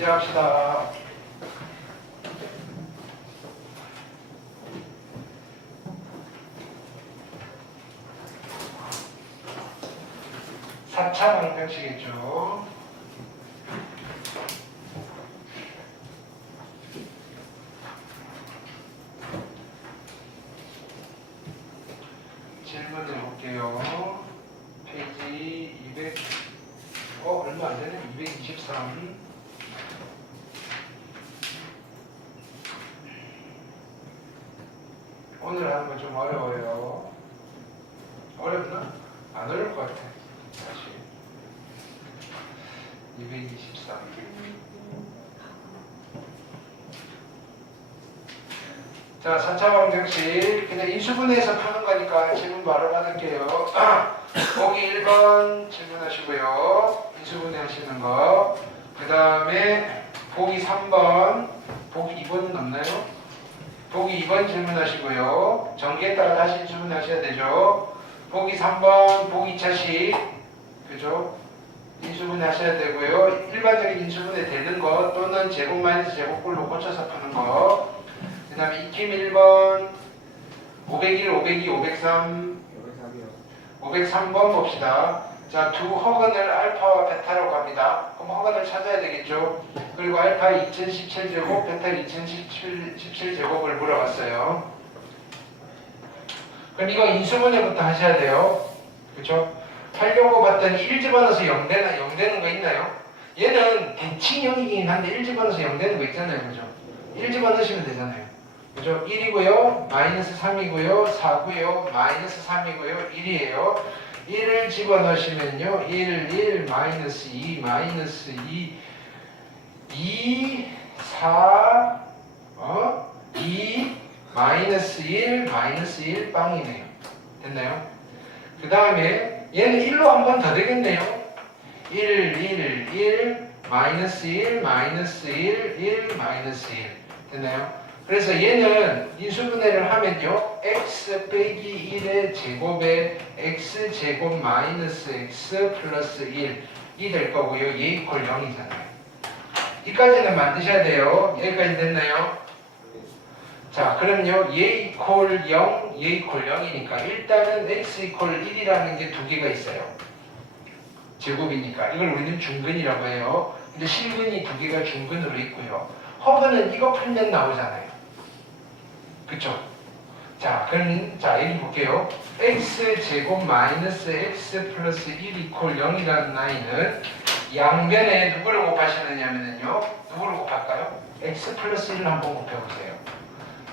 시작합시다. 사차 방정식이죠. 질문 해볼게요. 페이지 200, 얼마 안 되네? 223. 오늘 하는 거 좀 어려워요. 어렵나? 안 어려울 것 같아. 사실. 223. 자, 4차 방정식. 그냥 인수분해해서 푸는 거니까 질문 바로 받을게요. 보기 1번 질문하시고요. 인수분해 하시는 거. 그 다음에 보기 3번. 보기 2번은 없나요? 보기 2번 질문하시고요. 전개에 따라 다시 인수분해하셔야 되죠. 보기 3번, 보기 2차식. 그죠? 인수분해 하셔야 되고요. 일반적인 인수분해 되는 거 또는 제곱 마이너스 제곱꼴로 고쳐서 푸는 거. 그 다음에 익힘 1번 501, 502, 503 503번 봅시다. 자, 두 허근을 알파와 베타라고 합니다. 그럼 허근을 찾아야 되겠죠. 그리고 알파 2017제곱, 베타 2017제곱을 물어봤어요. 그럼 이거 인수분해부터 하셔야 돼요. 그쵸? 하려고 봤더니 1 집어넣어서 0 되는 거 있나요? 얘는 대칭형이긴 한데 1 집어넣어서 0 되는 거 있잖아요. 그죠? 1 집어넣으시면 되잖아요. 그죠? 1이고요, 마이너스 3이고요, 4고요, 마이너스 3이고요, 1이에요. 1을 집어넣으시면요, 1, 1, 마이너스 2, 마이너스 2, 2, 4, 2, 마이너스 1, 마이너스 1, 빵이네요. 됐나요? 그 다음에 얘는 1로 한 번 더 되겠네요. 1, 1, 1, 마이너스 1, 마이너스 1, 1, 마이너스 1. 됐나요? 그래서 얘는 인수분해를 하면요. x 빼기 1의 제곱에 x 제곱 마이너스 x 플러스 1이 될 거고요. 얘 이퀄 0이잖아요. 이까지는 만드셔야 돼요. 여기까지 됐나요? 자, 그럼요. 얘 이퀄 0, 얘 이퀄 0이니까 일단은 x 이퀄 1이라는 게 두 개가 있어요. 제곱이니까. 이걸 우리는 중근이라고 해요. 근데 실근이 두 개가 중근으로 있고요. 허근은 이거 풀면 나오잖아요. 그쵸? 자, 그럼, 자, 여기 볼게요. x 제곱 마이너스 x 플러스 1 이퀄 0이라는 라인은 양변에 누구를 곱하시느냐면요. 누구를 곱할까요? x 플러스 1을 한번 곱해보세요.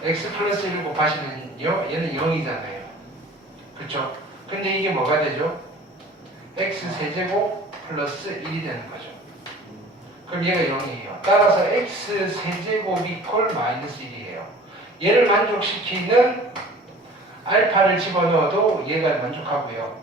x 플러스 1을 곱하시면요. 얘는 0이잖아요. 그쵸? 근데 이게 뭐가 되죠? x 세제곱 플러스 1이 되는 거죠. 그럼 얘가 0이에요. 따라서 x 세제곱 이퀄 마이너스 1이에요. 얘를 만족시키는 알파를 집어넣어도 얘가 만족하고요.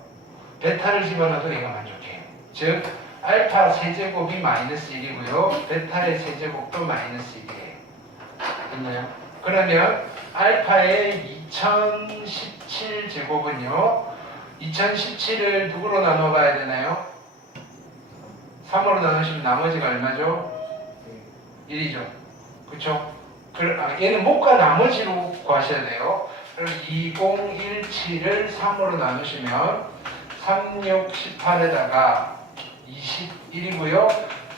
베타를 집어넣어도 얘가 만족해요. 즉 알파 세제곱이 마이너스 1이고요. 베타의 세제곱도 마이너스 1이에요. 됐나요? 그러면 알파의 2017 제곱은요. 2017을 누구로 나눠봐야 되나요? 3으로 나누시면 나머지가 얼마죠? 1이죠. 그쵸? 얘는 목과 나머지로 구하셔야 돼요. 그럼 2017을 3으로 나누시면 3, 6, 18에다가 21이고요.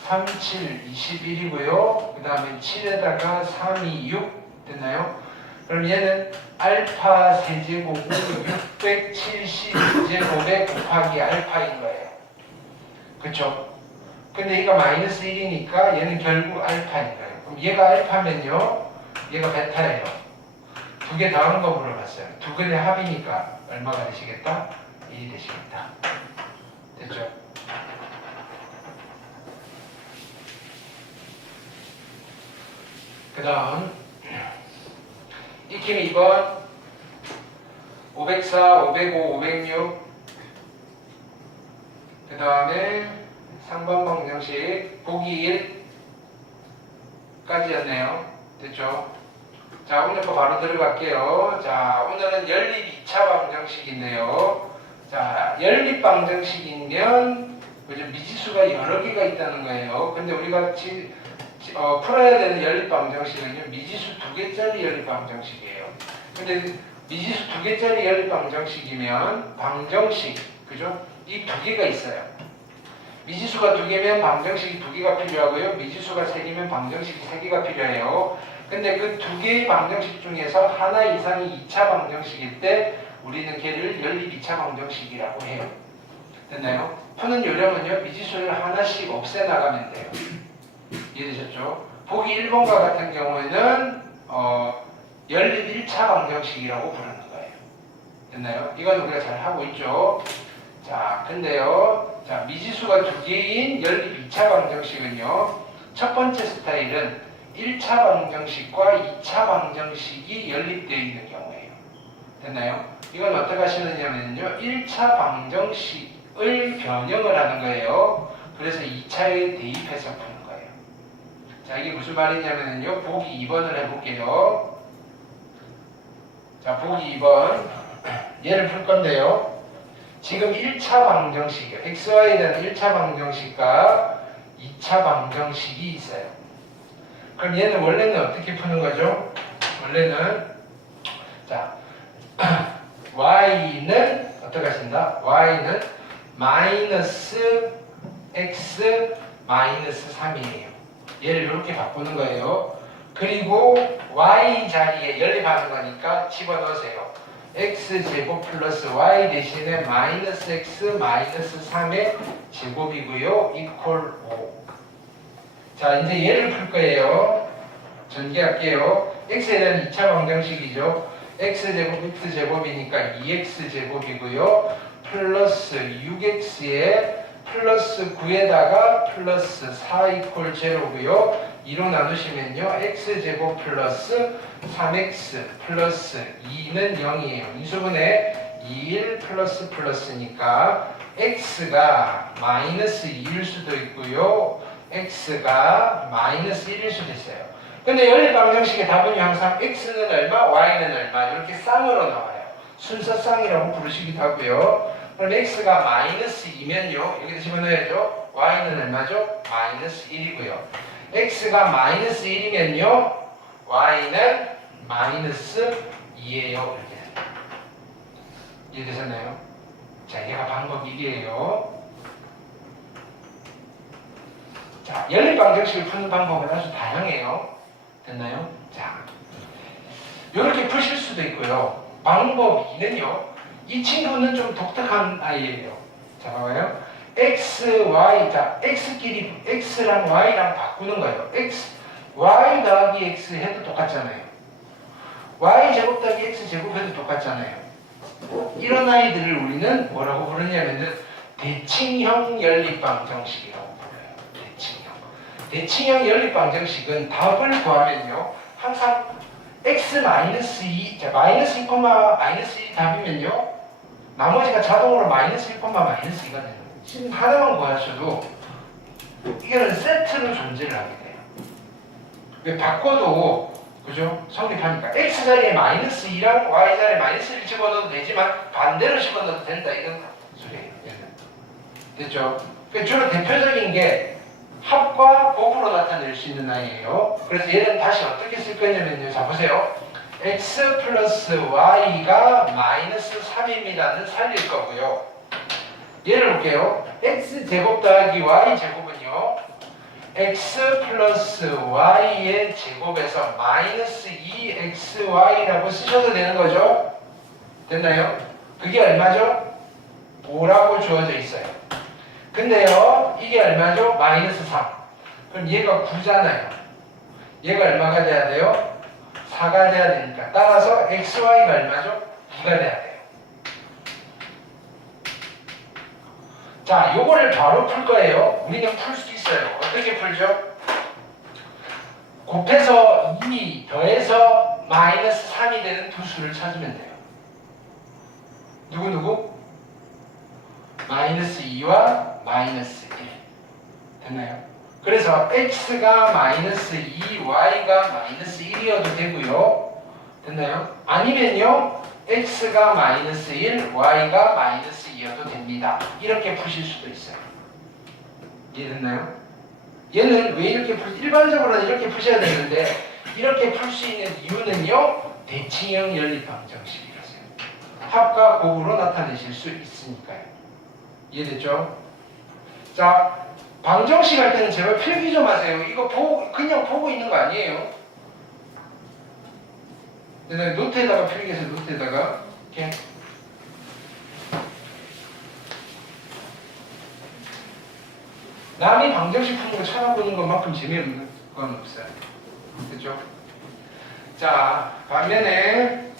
37, 21이고요. 그 다음에 7에다가 3, 2, 6 됐나요? 그럼 얘는 알파 세제곱은 672제곱에 곱하기 알파인 거예요. 그쵸? 근데 얘가 마이너스 1이니까 얘는 결국 알파인 거예요. 그럼 얘가 알파면요. 얘가 베타예요. 두 개 더하는 거 물어봤어요. 두 개의 합이니까 얼마가 되시겠다? 1이 되시겠다. 됐죠? 그 다음 익힘 2번 504, 505, 506 그 다음에 상반 방정식 보기 1까지였네요. 됐죠? 자, 오늘 거 바로 들어갈게요. 자, 오늘은 연립 2차 방정식인데요. 자, 연립 방정식이면 그죠? 미지수가 여러 개가 있다는 거예요. 근데 우리가 풀어야 되는 연립방정식은요, 미지수 2개짜리 연립방정식이에요. 근데 미지수 2개짜리 연립방정식이면 방정식, 그죠? 이 2개가 있어요. 미지수가 2개면 방정식이 2개가 필요하고요. 미지수가 3개면 방정식이 3개가 필요해요. 근데 그 2개의 방정식 중에서 하나 이상이 2차 방정식일 때 우리는 걔를 연립 2차 방정식이라고 해요. 됐나요? 푸는 요령은요, 미지수를 하나씩 없애나가면 돼요. 이해되셨죠? 보기 1번과 같은 경우에는 연립 1차 방정식이라고 부르는 거예요. 됐나요? 이건 우리가 잘 하고 있죠. 자, 근데요, 자, 미지수가 2개인 연립 2차 방정식은요, 첫 번째 스타일은 1차 방정식과 2차 방정식이 연립되어 있는 경우예요. 됐나요? 이건 어떻게 하시느냐면요, 1차 방정식을 변형을 하는 거예요. 그래서 2차에 대입해서 푸는 거예요. 자, 이게 무슨 말이냐면요, 보기 2번을 해볼게요. 자, 보기 2번. 얘를 풀 건데요. 지금 1차 방정식이요. xy에 대한 1차 방정식과 2차 방정식이 있어요. 그럼 얘는 원래는 어떻게 푸는 거죠? 원래는, 자, y는 어떻게 하신다? y는 마이너스 x 마이너스 3이에요. 얘를 이렇게 바꾸는 거예요. 그리고 y 자리에 연립하는 거니까 집어넣으세요. x제곱 플러스 y 대신에 마이너스 x 마이너스 3의 제곱이고요. 이퀄 5. 자, 이제 얘를 풀 거예요. 전개할게요. x에 대한 2차 방정식이죠. x제곱 x제곱이니까 2x제곱이고요. 플러스 6x에 플러스 9에다가 플러스 4 이퀄 제로고요. 2로 나누시면요, x제곱 플러스 3x 플러스 2는 0이에요. 인수분해 2일 플러스 플러스니까 x가 마이너스 2일 수도 있고요, x가 마이너스 1일 수도 있어요. 근데 연립방정식의 답은 항상 x는 얼마, y는 얼마 이렇게 쌍으로 나와요. 순서 쌍이라고 부르시기도 하고요. 그럼 x가 마이너스 2면요, 여기다 집어넣어야죠. y는 얼마죠? 마이너스 1이고요. x가 마이너스 1이면요, y는 마이너스 2예요. 이렇게 이해되셨나요? 자, 얘가 방법 1이에요. 자, 연립방정식을 푸는 방법은 아주 다양해요. 됐나요? 자, 이렇게 푸실 수도 있고요. 방법 2는요, 이 친구는 좀 독특한 아이예요. 자, 봐봐요. x, y, 자, x끼리 x랑 y랑 바꾸는 거예요. x, y 더하기 x 해도 똑같잖아요. y 제곱 더하기 x 제곱 해도 똑같잖아요. 이런 아이들을 우리는 뭐라고 부르냐면은 대칭형 연립방정식이라고 불러요. 대칭형 연립방정식은 답을 구하면요, 항상 x-2, 자, 마이너스 2, 마이너스 2 답이면요, 나머지가 자동으로 마이너스 1, 마이너스 2가 되는 거예요. 지금 하나만 구하셔도 이거는 세트로 존재를 하게 돼요. 왜 바꿔도, 그죠? 성립하니까 x 자리에 마이너스 2랑 y 자리에 마이너스 1 집어넣어도 되지만 반대로 집어넣어도 된다, 이런 소리예요. 됐죠? 주로 대표적인 게 합과 곱으로 나타낼 수 있는 아이예요. 그래서 얘는 다시 어떻게 쓸 거냐면요, 자, 보세요. x 플러스 y가 마이너스 3입니다는 살릴 거고요. 얘를 볼게요. x제곱 더하기 y제곱은요, x 플러스 y의 제곱에서 마이너스 2xy라고 쓰셔도 되는 거죠. 됐나요? 그게 얼마죠? 5라고 주어져 있어요. 근데요, 이게 얼마죠? 마이너스 3. 그럼 얘가 9잖아요. 얘가 얼마가 돼야 돼요? 4가 돼야 되니까. 따라서 xy가 얼마죠? 2가 돼야 돼요. 자, 요거를 바로 풀 거예요. 우리는 풀 수 있어요. 어떻게 풀죠? 곱해서 2 더해서 마이너스 3이 되는 두 수를 찾으면 돼요. 누구? 마이너스 2와 마이너스 1. 됐나요? 그래서 x가 마이너스 2, y가 마이너스 1이어도 되고요. 됐나요? 아니면요, x가 마이너스 1, y가 마이너스 2여도 됩니다. 이렇게 푸실 수도 있어요. 이해됐나요? 얘는 왜 이렇게 일반적으로는 이렇게 푸셔야 되는데 이렇게 풀 수 있는 이유는요. 대칭형 연립방정식이라서요. 합과 곱으로 나타내실 수 있으니까요. 이해됐죠? 자, 방정식 할 때는 제발 필기 좀 하세요. 이거 그냥 보고 있는 거 아니에요. 노트에다가 필기해서 노트에다가 이렇게 남이 방정식 푸는 거 찾아보는 것만큼 재미없는 건 없어요. 그죠? 자, 반면에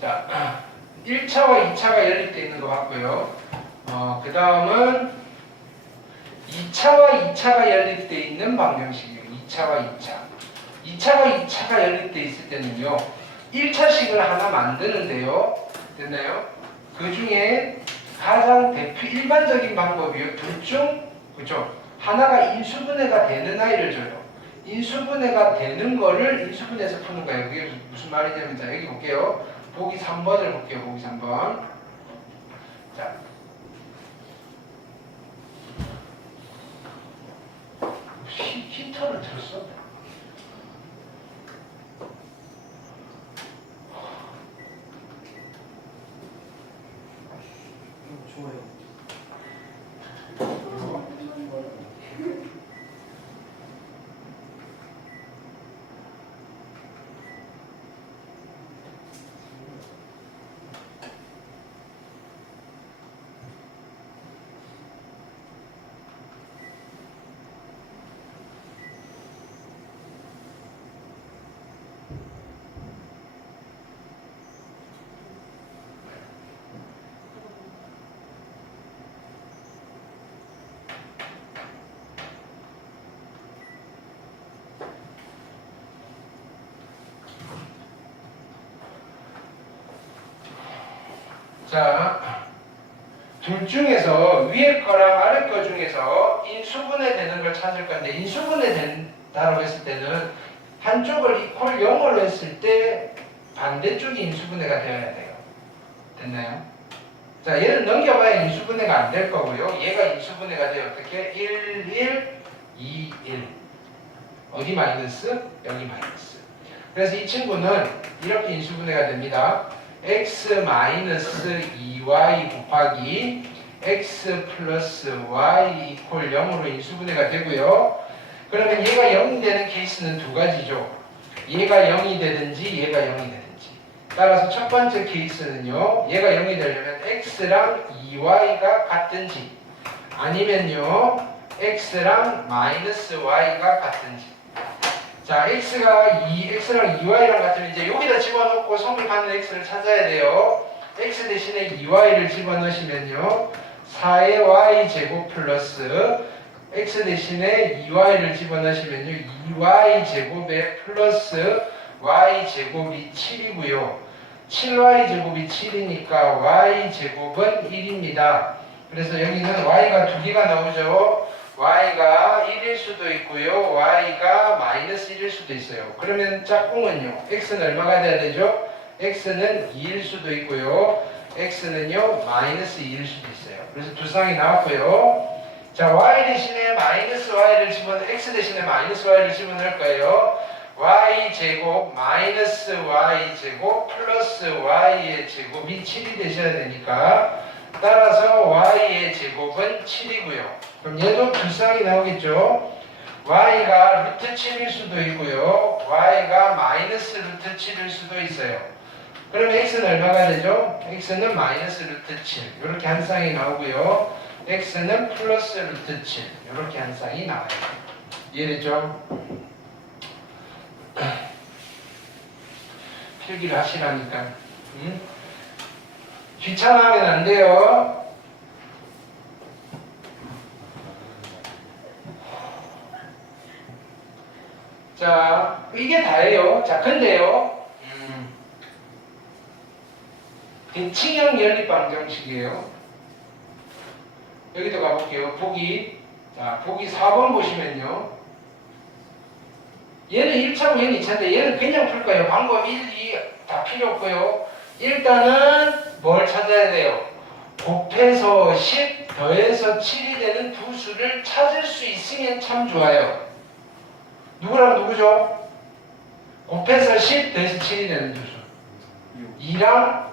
자, 1차와 2차가 연립되어 있는 거 봤고요. 그 다음은 2차와 2차가 연립되어 있는 방정식이에요. 2차와 2차. 2차와 2차가 연립되어 있을 때는요. 1차식을 하나 만드는데요. 됐나요? 그 중에 가장 일반적인 방법이요. 둘 중, 그죠? 하나가 인수분해가 되는 아이를 줘요. 인수분해가 되는 거를 인수분해해서 푸는 거예요. 그게 무슨 말이냐면, 자, 여기 볼게요. 보기 3번을 볼게요. 보기 3번. 자. 히터를 틀었어? 좋아요. 자, 둘 중에서 위에 거랑 아래 거 중에서 인수분해 되는 걸 찾을 건데 인수분해 된다고 했을 때는 한쪽을 이퀄 0으로 했을 때 반대쪽이 인수분해가 되어야 돼요. 됐나요? 자, 얘를 넘겨봐야 인수분해가 안 될 거고요. 얘가 인수분해가 돼요. 어떻게? 1, 1, 2, 1. 어디 마이너스? 여기 마이너스. 그래서 이 친구는 이렇게 인수분해가 됩니다. x 마이너스 2y 곱하기 x 플러스 y 이퀄 0으로 인수분해가 되고요. 그러면 얘가 0이 되는 케이스는 두 가지죠. 얘가 0이 되든지 얘가 0이 되든지. 따라서 첫 번째 케이스는요. 얘가 0이 되려면 x랑 2y가 같든지 아니면요. x랑 마이너스 y가 같든지. 자, x랑 2y랑 같으면 이제 여기다 집어넣고 성을 갖는 x를 찾아야 돼요. x 대신에 2y를 집어넣으시면요. 4의 y 제곱 플러스 x 대신에 2y를 집어넣으시면요. 2y 제곱에 플러스 y 제곱이 7이고요. 7y 제곱이 7이니까 y 제곱은 1입니다. 그래서 여기는 y가 두 개가 나오죠. y가 1일 수도 있고요. y가 마이너스 1일 수도 있어요. 그러면 짝꿍은요. x는 얼마가 돼야 되죠? x는 2일 수도 있고요. x는요. 마이너스 2일 수도 있어요. 그래서 두 쌍이 나왔고요. 자, y 대신에 마이너스 y를 x 대신에 마이너스 y를 집어넣을 거예요. y 제곱 마이너스 y 제곱 플러스 y의 제곱이 7이 되셔야 되니까 따라서 y의 제곱은 7이고요. 그럼 얘도 두 쌍이 나오겠죠. y가 루트 7일 수도 있고요. y가 마이너스 루트 7일 수도 있어요. 그러면 x는 얼마가 되죠? x는 마이너스 루트 7 이렇게 한 쌍이 나오고요. x는 플러스 루트 7 이렇게 한 쌍이 나와요. 이해됐죠? 필기를 하시라니까. 응? 귀찮아하면 안 돼요. 자, 이게 다예요. 자, 근데요. 대칭형 연립방정식이에요. 여기도 가볼게요. 보기. 자, 보기 4번 보시면요. 얘는 1차고 얘는 2차인데 얘는 그냥 풀 거예요. 방법 1, 2 다 필요 없고요. 일단은 뭘 찾아야 돼요? 곱해서 10 더해서 7이 되는 두 수를 찾을 수 있으면 참 좋아요. 누구랑 누구죠? 곱해서 10 더해서 7이 되는 두 수. 2랑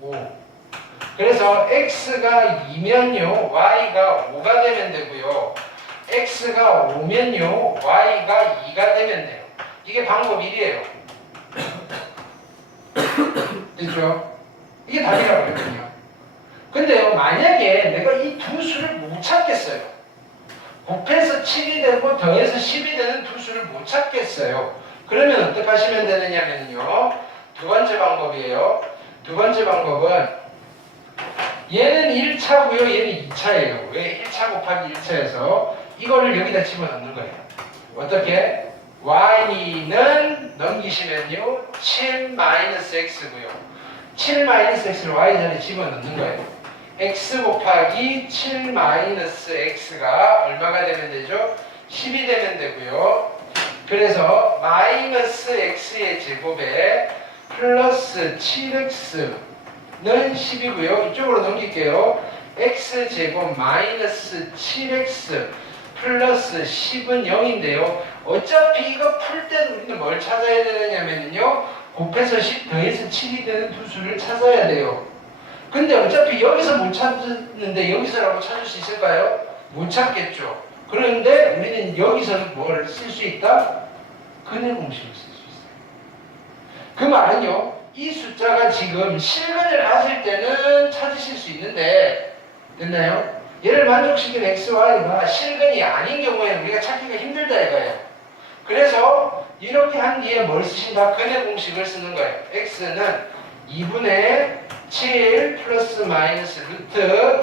5. 그래서 x가 2면요 y가 5가 되면 되고요. x가 5면요 y가 2가 되면 돼요. 이게 방법 1이에요. 됐죠? 이게 답이라고 그랬거든요. 근데요, 만약에 내가 이 두 수를 못 찾겠어요. 곱해서 7이 되고 더해서 10이 되는 두 수를 못 찾겠어요. 그러면 어떻게 하시면 되느냐면요. 두 번째 방법이에요. 두 번째 방법은 얘는 1차고요. 얘는 2차예요. 왜? 1차 곱하기 1차에서 이거를 여기다 집어넣는 거예요. 어떻게? y는 넘기시면요. 7-x고요. 7-x를 y자리에 집어넣는 거예요. x 곱하기 7-x가 얼마가 되면 되죠? 10이 되면 되고요. 그래서 마이너스 x의 제곱에 플러스 7x는 10이고요. 이쪽으로 넘길게요. x제곱 마이너스 7x 플러스 10은 0인데요. 어차피 이거 풀 때는 우리는 뭘 찾아야 되느냐면요. 곱해서 10 더해서 7이 되는 두 수를 찾아야 돼요. 근데 어차피 여기서 못 찾는데 여기서라고 찾을 수 있을까요? 못 찾겠죠. 그런데 우리는 여기서는 뭘 쓸 수 있다? 근의 공식을 쓸 수 있어요. 그 말은요. 이 숫자가 지금 실근을 가질 때는 찾으실 수 있는데 됐나요? 얘를 만족시킨 x, y가 실근이 아닌 경우에는 우리가 찾기가 힘들다 이거예요. 그래서 이렇게 한 뒤에 뭘 쓰신다? 근의 공식을 쓰는 거예요. x는 2분의 7 플러스 마이너스 루트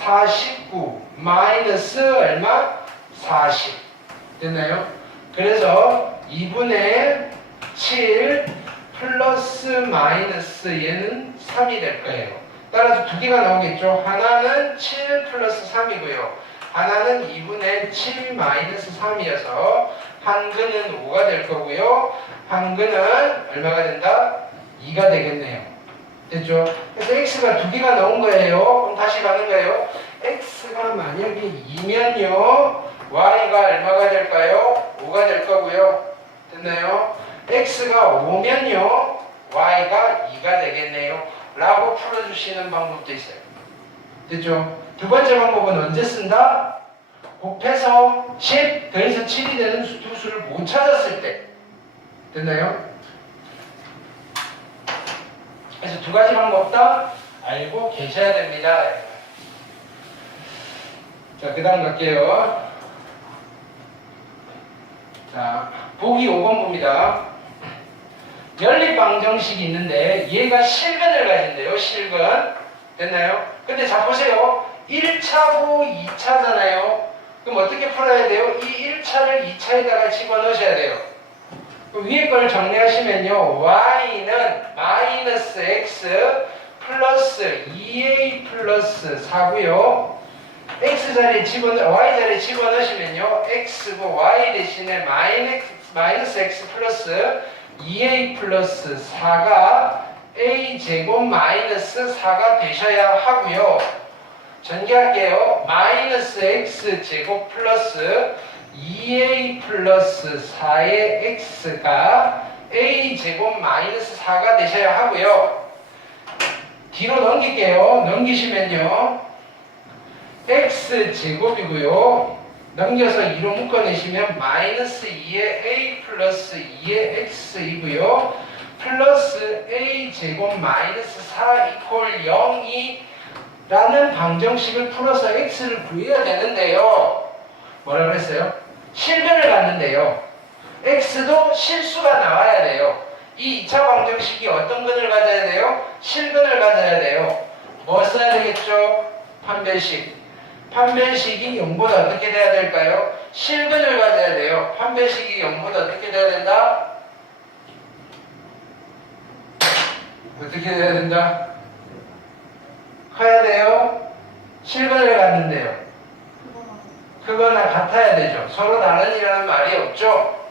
49 마이너스 얼마? 40 됐나요? 그래서 2분의 7 플러스 마이너스 얘는 3이 될 거예요. 따라서 두 개가 나오겠죠. 하나는 7 플러스 3이고요. 하나는 2분의 7 마이너스 3이어서 한근은 5가 될 거고요. 한근은 얼마가 된다? 2가 되겠네요. 됐죠? 그래서 x가 두 개가 나온 거예요. 그럼 다시 가는 거예요. x가 만약에 2면요. y가 얼마가 될까요? 5가 될 거고요. 됐나요? x가 5면요. y가 2가 되겠네요. 라고 풀어주시는 방법도 있어요. 됐죠? 두 번째 방법은 언제 쓴다? 곱해서 10 더해서 7이 되는 두 수를 못 찾았을 때. 됐나요? 그래서 두 가지 방법 다 알고 계셔야 됩니다. 자, 그 다음 갈게요. 자, 보기 5번 봅니다. 연립방정식이 있는데 얘가 실근을 가진대요. 실근. 됐나요? 근데 자 보세요. 1차고 2차잖아요. 그럼 어떻게 풀어야 돼요? 이 1차를 2차에다가 집어넣으셔야 돼요. 위에 걸 정리하시면요. y는 마이너스 x 플러스 2a 플러스 4고요. x 자리에 y 자리에 집어넣으시면요. x고 y 대신에 마이너스 x 플러스 2a 플러스 4가 a 제곱 마이너스 4가 되셔야 하고요. 전개할게요. 마이너스 x 제곱 플러스 2a 플러스 4의 x가 a 제곱 마이너스 4가 되셔야 하고요. 뒤로 넘길게요. 넘기시면요. x 제곱이고요. 넘겨서 2로 묶어내시면 마이너스 2의 a 플러스 2의 x이고요. 플러스 a 제곱 마이너스 4 이퀄 0이 라는 방정식을 풀어서 x를 구해야 되는데요. 뭐라 그랬어요? 실근을 갖는데요. x도 실수가 나와야 돼요. 이 2차 방정식이 어떤 근을 가져야 돼요? 실근을 가져야 돼요. 뭐 써야 되겠죠? 판별식. 판별식이 0보다 어떻게 돼야 될까요? 실근을 가져야 돼요. 판별식이 0보다 어떻게 돼야 된다? 어떻게 돼야 된다? 커야 돼요? 실근을 갖는데요. 그거나 같아야 되죠. 서로 다른이라는 말이 없죠?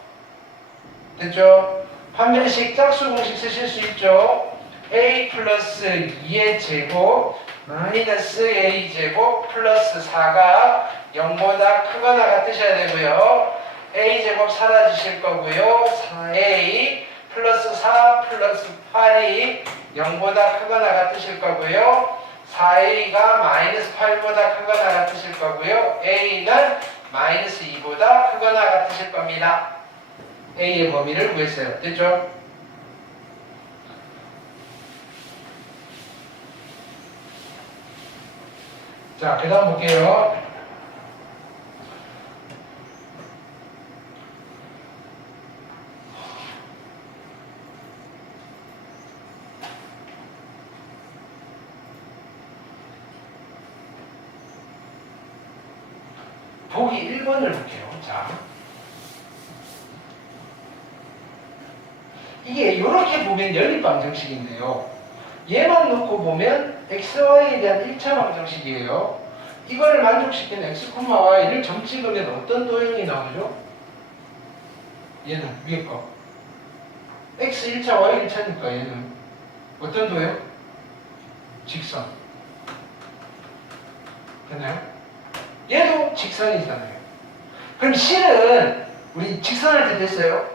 됐죠? 판별식 짝수 공식 쓰실 수 있죠? a 플러스 2의 제곱 마이너스 a제곱 플러스 4가 0보다 크거나 같으셔야 되고요. a제곱 사라지실 거고요. 4a 플러스 4 플러스 8이 0보다 크거나 같으실 거고요. 4a가 마이너스 8보다 크거나 같으실 거고요. a는 마이너스 2보다 크거나 같으실 겁니다. a의 범위를 구했어요. 됐죠? 자, 그 다음 볼게요. 보기 1번을 볼게요. 자, 이게 이렇게 보면 연립방정식인데요. 얘만 놓고 보면 xy에 대한 1차 방정식이에요. 이거를 만족시키는 x, y를 점 찍으면 어떤 도형이 나오죠? 얘는 위에 거. x 1차, y 1차니까 얘는 어떤 도형? 직선. 됐나요? 얘도 직선이잖아요. 그럼 실은 우리 직선할 때 됐어요?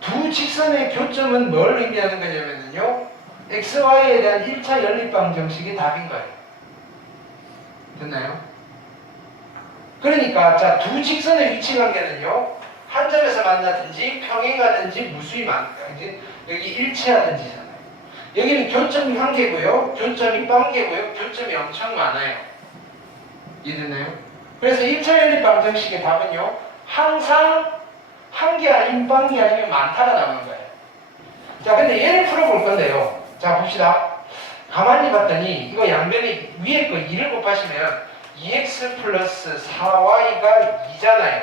두 직선의 교점은 뭘 의미하는 거냐면요. xy에 대한 1차 연립방정식이 답인 거예요. 됐나요? 그러니까 자, 두 직선의 위치 관계는요. 한 점에서 만나든지 평행하든지 무수히 많든지 여기 일치하든지잖아요. 여기는 교점이 한 개고요. 교점이 반 개고요. 교점이 엄청 많아요. 이해됐나요? 그래서 1차 연립방정식의 답은요. 항상 한 개 아니면 반 개 아니면 많다가 나오는 거예요. 자, 근데 얘를 풀어볼 건데요. 자, 봅시다. 가만히 봤더니 이거 양변에 위에 거 2를 곱하시면 2x 플러스 4y가 2잖아요.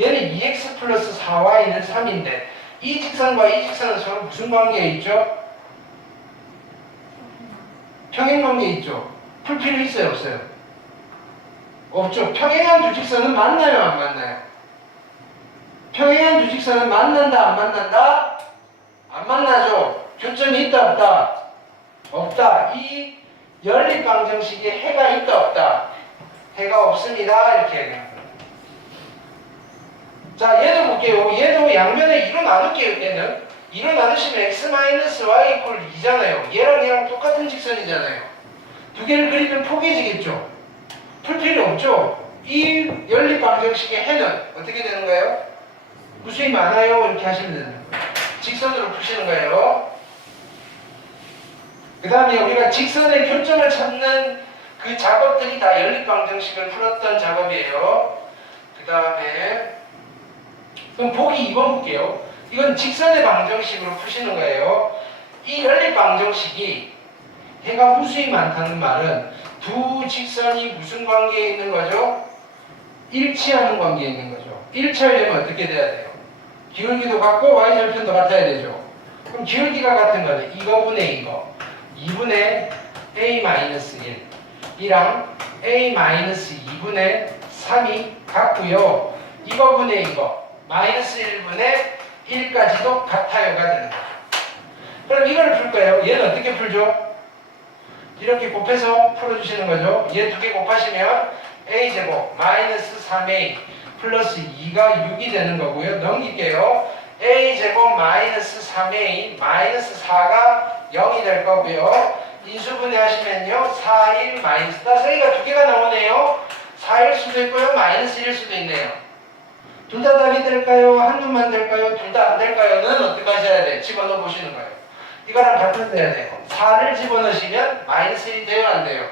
얘는 2x 플러스 4y는 3인데 이 직선과 이 직선은 서로 무슨 관계에 있죠? 평행 관계에 있죠. 풀 필요 있어요, 없어요? 없죠. 평행한 두 직선은 만나요, 안 만나요? 평행한 두 직선은 만난다, 안 만난다? 안 만나죠. 교점이 있다, 없다? 없다. 이 연립방정식에 해가 있다, 없다? 해가 없습니다. 이렇게 얘기합니다. 자, 얘도 볼게요. 얘도 양변에 2로 나눌게요. 얘는 2로 나누시면 x-y 이퀄 2잖아요. 얘랑 똑같은 직선이잖아요. 두 개를 그리면 포개지겠죠. 풀 필요 없죠. 이 연립방정식의 해는 어떻게 되는 거예요? 무수히 많아요. 이렇게 하시면 되는 거예요. 직선으로 푸시는 거예요. 그 다음에 우리가 직선의 교점을 찾는 그 작업들이 다 연립방정식을 풀었던 작업이에요. 그 다음에 그럼 보기 2번 볼게요. 이건 직선의 방정식으로 푸시는 거예요. 이 연립방정식이 해가 무수히 많다는 말은 두 직선이 무슨 관계에 있는 거죠? 일치하는 관계에 있는 거죠. 일치하려면 어떻게 돼야 돼요? 기울기도 같고 y절편도 같아야 되죠. 그럼 기울기가 같은 거는 이거분의 이거 2분의 a-1 이랑 a-2분의 3이 같고요. 이거분의 이거 마이너스 1분의 1까지도 같아요가 되는 거죠. 그럼 이걸 풀 거예요. 얘는 어떻게 풀죠? 이렇게 곱해서 풀어주시는 거죠. 얘 두 개 곱하시면 a제곱 마이너스 3a 플러스 2가 6이 되는 거고요. 넘길게요. a제곱 마이너스 3a 마이너스 4가 0이 될 거고요. 인수분해 하시면요. 4, 1 마이너스 따라서 a가 두 개가 나오네요. 4일 수도 있고요. 마이너스 1일 수도 있네요. 둘 다 답이 될까요? 한 놈만 될까요? 둘 다 안 될까요?는 어떻게 하셔야 돼요? 집어넣어 보시는 거예요. 이거랑 같은 돼야 돼요. 4를 집어넣으시면 마이너스 1이 돼요? 안 돼요?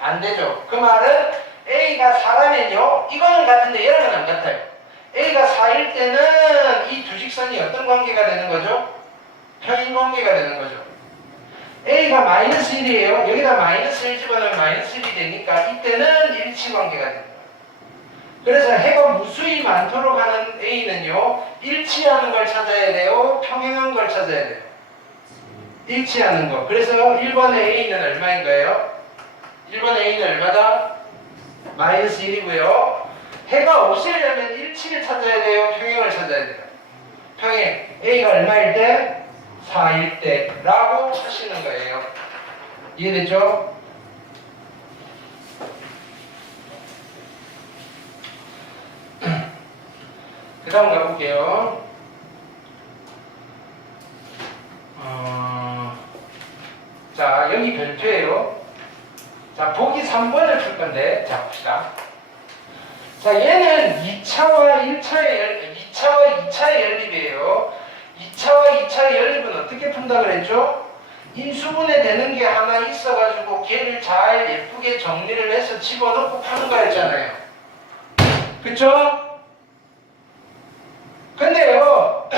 안 되죠. 그 말은 a가 4라면요. 이거는 같은데 얘랑은 안 같아요. a가 4일 때는 이 두 직선이 어떤 관계가 되는 거죠? 평행 관계가 되는 거죠. a가 마이너스 1이에요. 여기다 마이너스 1 집어넣으면 마이너스 1이 되니까 이때는 일치 관계가 됩니다. 그래서 해가 무수히 많도록 하는 a는요. 일치하는 걸 찾아야 돼요. 평행한 걸 찾아야 돼요. 일치하는 거. 그래서 1번의 a는 얼마인 거예요? 1번의 a는 얼마다? 마이너스 1이고요. 해가 없으려면 일치를 찾아야 돼요? 평행을 찾아야 돼요? 평행. a가 얼마일 때? 4일 때 라고 하시는 거예요. 이해되죠? 그 다음 가볼게요. 자, 여기 별표예요. 자, 보기 3번을 풀 건데, 자, 봅시다. 자, 얘는 2차와 2차의 연립이에요. 2차와 2차의 연립은 어떻게 푼다 그랬죠? 인수분해 되는 게 하나 있어가지고 걔를 잘 예쁘게 정리를 해서 집어넣고 푸는 거였잖아요. 그쵸? 근데요,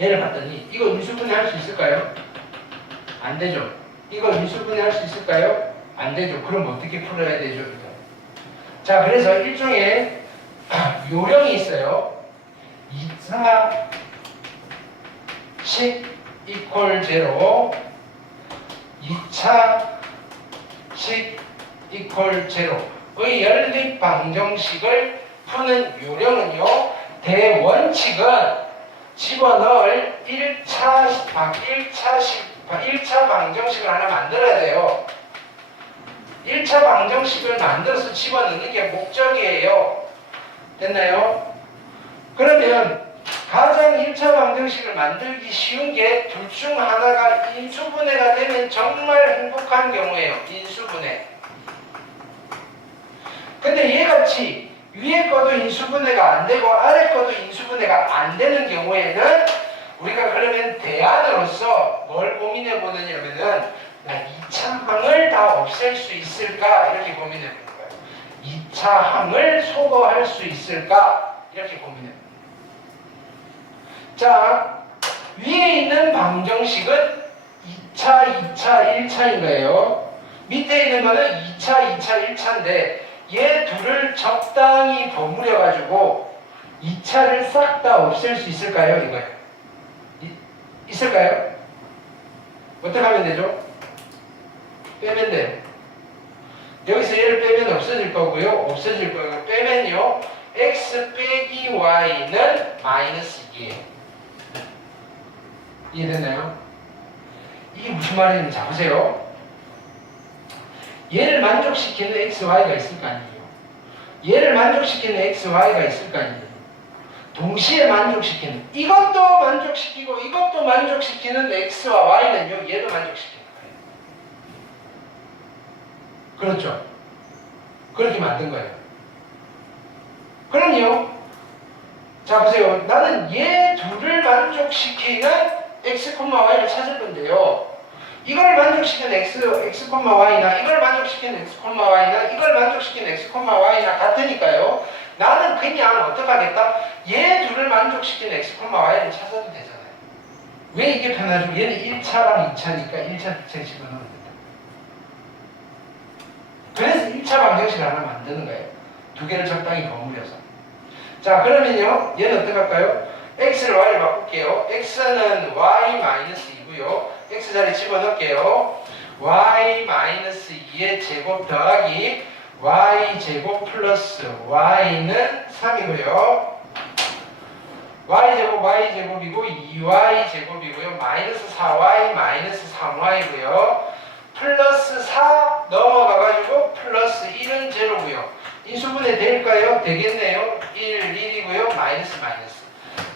얘를 봤더니 이거 인수분해 할 수 있을까요? 안 되죠. 이거 인수분해 할 수 있을까요? 안 되죠. 그럼 어떻게 풀어야 되죠? 이거? 자, 그래서 일종의 요령이 있어요. 2차식 이퀄 제로, 2차식 이퀄 제로의 연립 방정식을 푸는 요령은요, 대원칙은 집어넣을 1차 방정식을 하나 만들어야 돼요. 1차 방정식을 만들어서 집어넣는 게 목적이에요. 됐나요? 그러면 가장 1차 방정식을 만들기 쉬운 게 둘 중 하나가 인수분해가 되면 정말 행복한 경우예요. 인수분해. 근데 얘같이 위에 거도 인수분해가 안 되고 아래 거도 인수분해가 안 되는 경우에는 우리가 그러면 대안으로서 뭘 고민해 보느냐면은 2차 항을 다 없앨 수 있을까 이렇게 고민해 보는 거예요. 2차 항을 소거할 수 있을까 이렇게 고민해 보는 거예요. 자, 위에 있는 방정식은 2차, 2차, 1차인 거예요. 밑에 있는 거는 2차, 2차, 1차인데 얘 둘을 적당히 버무려 가지고 2차를 싹 다 없앨 수 있을까요? 이거예요. 있을까요? 어떻게 하면 되죠? 빼면 돼요. 여기서 얘를 빼면 없어질 거고요. 없어질 거고요. 빼면요. x 빼기 y는 마이너스 2예요. 이해됐나요? 이게 무슨 말인지 자 보세요. 얘를 만족시키는 x, y가 있을 거 아니에요. 얘를 만족시키는 x, y가 있을 거 아니에요. 동시에 만족시키는, 이것도 만족시키고 이것도 만족시키는 x와 y는요, 얘도 만족시키는 거예요. 그렇죠? 그렇게 만든 거예요. 그럼요. 자 보세요. 나는 얘 둘을 만족시키는 x, y를 찾을 건데요. 이걸 만족시키는 x, y나 이걸 만족시키는 x, y나 이걸 만족시키는 x, y나 같으니까요. 나는 그냥 어떡하겠다? 얘 둘을 만족시키는 x, y를 찾아도 되잖아요. 왜 이게 편하죠? 얘는 1차랑 2차니까 1차, 2차 집어넣으면 된다. 그래서 1차 방정식을 하나 만드는 거예요. 두 개를 적당히 버무려서. 자, 그러면요. 얘는 어떡할까요? x를 y를 바꿀게요. x는 y-2고요. x 자리 집어넣을게요. y-2의 제곱 더하기 y제곱 플러스 y는 3이고요. y제곱이고 2y제곱이고요. 마이너스 4y 마이너스 3y고요. 플러스 4 넘어가가지고 플러스 1은 제로고요. 인수분해 될까요? 되겠네요. 1이고요. 마이너스.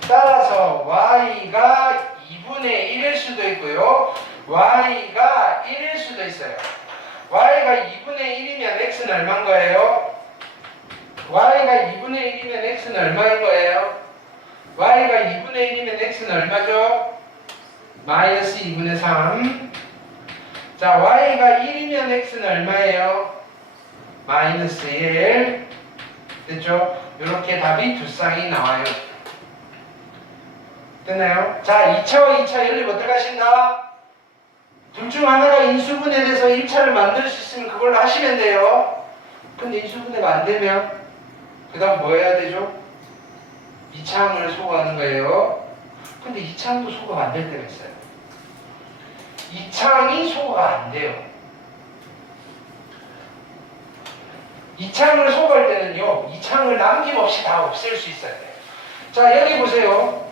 따라서 y가 2분의 1일 수도 있고요. y가 1일 수도 있어요. y가 2분의 1이면 x는 얼마인 거예요? y가 2분의 1이면 x는 얼마인 거예요? y가 2분의 1이면 x는 얼마죠? 마이너스 2분의 3. 자, y가 1이면 x는 얼마예요? 마이너스 1. 됐죠? 이렇게 답이 두 쌍이 나와요. 됐나요? 자, 2차와 2차 연립 어떻게 하신다? 둘 중 하나가 인수분해돼서 1차를 만들 수 있으면 그걸로 하시면 돼요. 근데 인수분해가 안 되면 그 다음 뭐 해야 되죠? 2차항을 소거하는 거예요. 근데 2차항도 소거가 안 될 때가 있어요. 2차항이 소거가 안 돼요. 2차항을 소거할 때는요, 2차항을 남김없이 다 없앨 수 있어야 돼요. 자, 여기 보세요.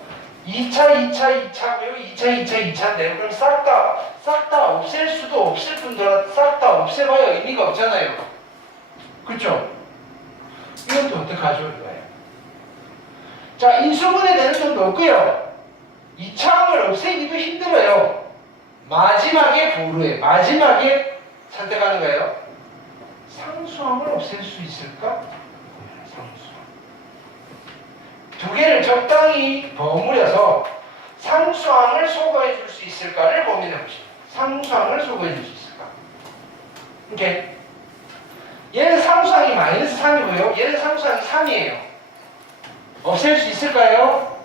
2차, 2차, 2차고요. 2차, 2차, 2차인데요. 그럼 싹 다 없앨 수도 없을 뿐더러 싹 다 없애봐야 의미가 없잖아요. 그쵸? 이것도 어떡하죠? 이거예요. 자, 인수분해 되는 점도 없고요. 이차항을 없애기도 힘들어요. 마지막에 보루에 마지막에 선택하는 거예요. 상수항을 없앨 수 있을까? 상수항. 두 개를 적당히 버무려서 상수항을 소거해 줄 수 있을까를 고민해 보시죠. 상수항을 소거해 줄 수 있을까? 오케이. 얘는 상수항이 마이너스 3이고요. 얘는 상수항이 3이에요. 없앨 수 있을까요?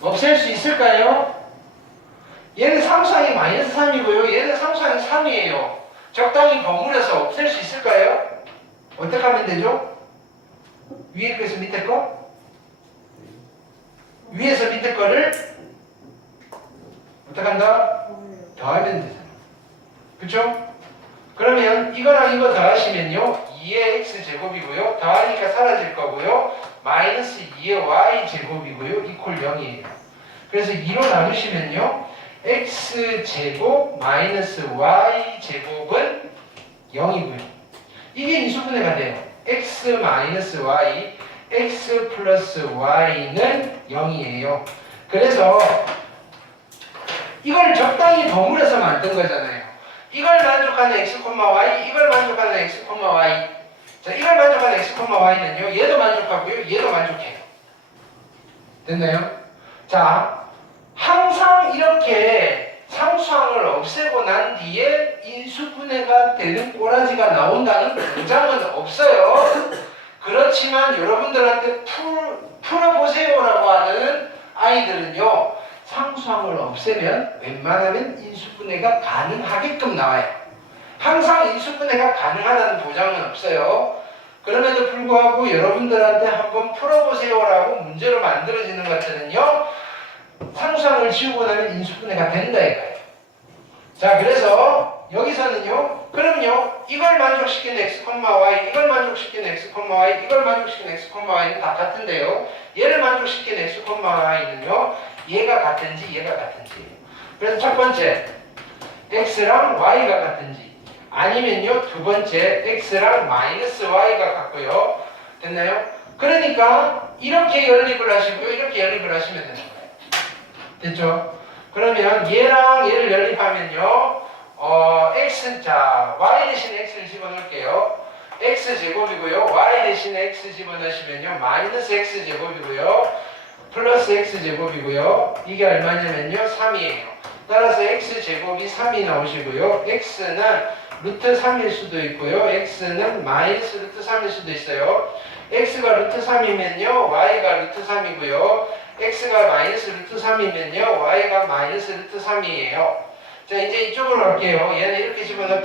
없앨 수 있을까요? 얘는 상수항이 마이너스 3이고요. 얘는 상수항이 3이에요. 적당히 버무려서 없앨 수 있을까요? 어떻게 하면 되죠? 위에 거에서 밑에 거? 위에서 밑에 거를 어떻게 한다? 더하면 되잖아. 그쵸? 그러면 이거랑 이거 더하시면요 2의 x제곱이고요 더하니까 사라질 거고요 마이너스 2의 y제곱이고요 이퀄 0이에요. 그래서 2로 나누시면요 x제곱 마이너스 y제곱은 0이고요 이게 인수분해가 돼요. x 마이너스 y x 플러스 y는 0이에요. 그래서 이걸 적당히 버무려서 만든 거잖아요. 이걸 만족하는 x, y, 이걸 만족하는 x, y. 자, 이걸 만족하는 x, y는요. 얘도 만족하고요. 얘도 만족해요. 됐나요? 자, 항상 이렇게 상수항을 없애고 난 뒤에 인수분해가 되는 꼬라지가 나온다는 보장은 없어요. 그렇지만 여러분들한테 풀어보세요라고 하는 아이들은요. 상수항을 없애면 웬만하면 인수분해가 가능하게끔 나와요. 항상 인수분해가 가능하다는 보장은 없어요. 그럼에도 불구하고 여러분들한테 한번 풀어보세요라고 문제로 만들어지는 것들은요. 상수항을 지우고 나면 인수분해가 된다 이거예요. 자, 그래서 여기서는요. 그럼요. 이걸 만족시키는 x, y, 이걸 만족시키는 x, y, 이걸 만족시키는 x, y는 다 같은데요. 얘를 만족시키는 x, y는요. 얘가 같은지 얘가 같은지. 그래서 첫 번째 x랑 y가 같은지 아니면요 두 번째 x랑 마이너스 y가 같고요. 됐나요? 그러니까 이렇게 연립을 하시고요. 이렇게 연립을 하시면 되는 거예요. 됐죠? 그러면 얘랑 얘를 연립하면요 x 자 y 대신에 x를 집어넣을게요. x제곱이고요. y 대신에 x 집어넣으시면요 마이너스 x제곱이고요. 플러스 x제곱이고요. 이게 얼마냐면요 3이에요. 따라서 x제곱이 3이 나오시고요. x는 루트 3일 수도 있고요. x는 마이너스 루트 3일 수도 있어요. x가 루트 3이면요 y가 루트 3이고요. x가 마이너스 루트 3이면요 y가 마이너스 루트 3이에요. 자, 이제 이쪽으로 갈게요. 얘는 이렇게 집어넣을게요.